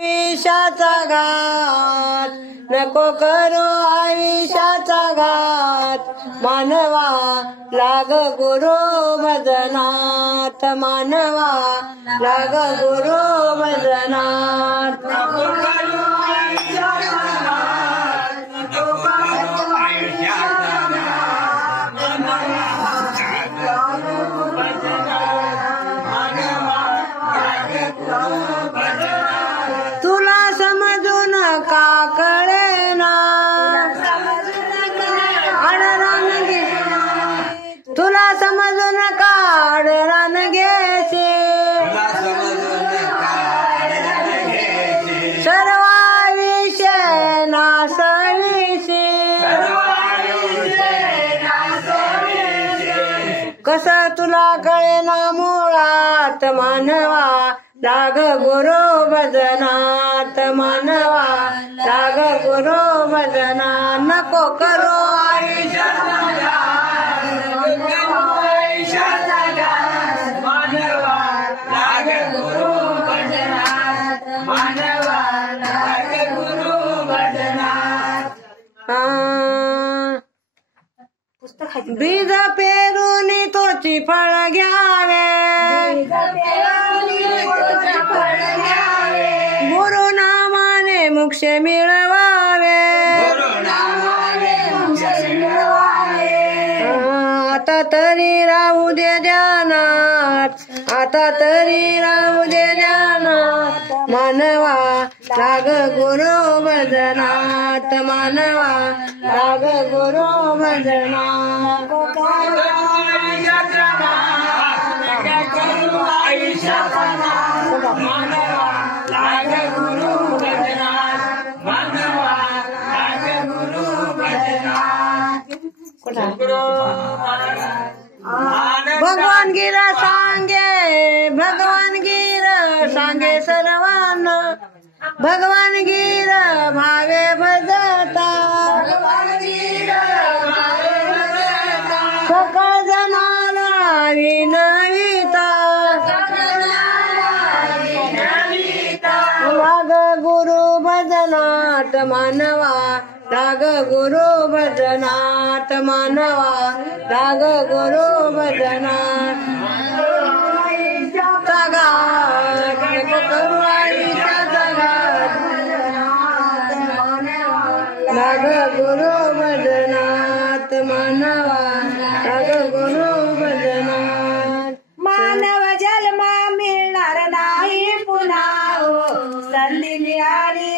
आयुष्याचा घात नको करो आयुष्याचा घात मानवा लाग गुरु भजनात मानवा लाग गुरु भजनात नको करो आयुष्याचा घात नको करो आयुष्याचा घात मानवा लाग गुरु भजनात तुला समजून का कळेना आडरान घे तुला समजून का आडरान घ्यायचे सर्व विषय नासविषे कस तुला कळेना मुळात मानवा लाग गुरु भजनात मानवा लाग गुरु भजनात नको करो आयुष्याचा घात मानवा लाग गुरु भजनात मानवा लाग गुरु भजनात बीज पेरून तोची फळ घ्यावे गुरु नामाने मोक्ष मिळवावे आता तरी राहू दे ध्यानात आता तरी राहू दे ध्यानात मानवा लाग गुरु भजनात मानवा लाग गुरु भजनात आयुष्याचा मानवा लाग गुरु भजनात मानवा लाग गुरु भजनात भगवान गिरा सांगे भगवान गिर सांगे सर्वांना भगवान गिर भावे भजता सकळ जनाला विनविता लाग गुरु भजनात मानवा लाग गुरु भजनात मानवा लाग गुरु भजनात घात नको करू आयुष्याचा घात लाग गुरु भजनात मानवा लाग गुरु भजनात मानव जन्म मिळणार नाही पुन्हा संधी मिळाली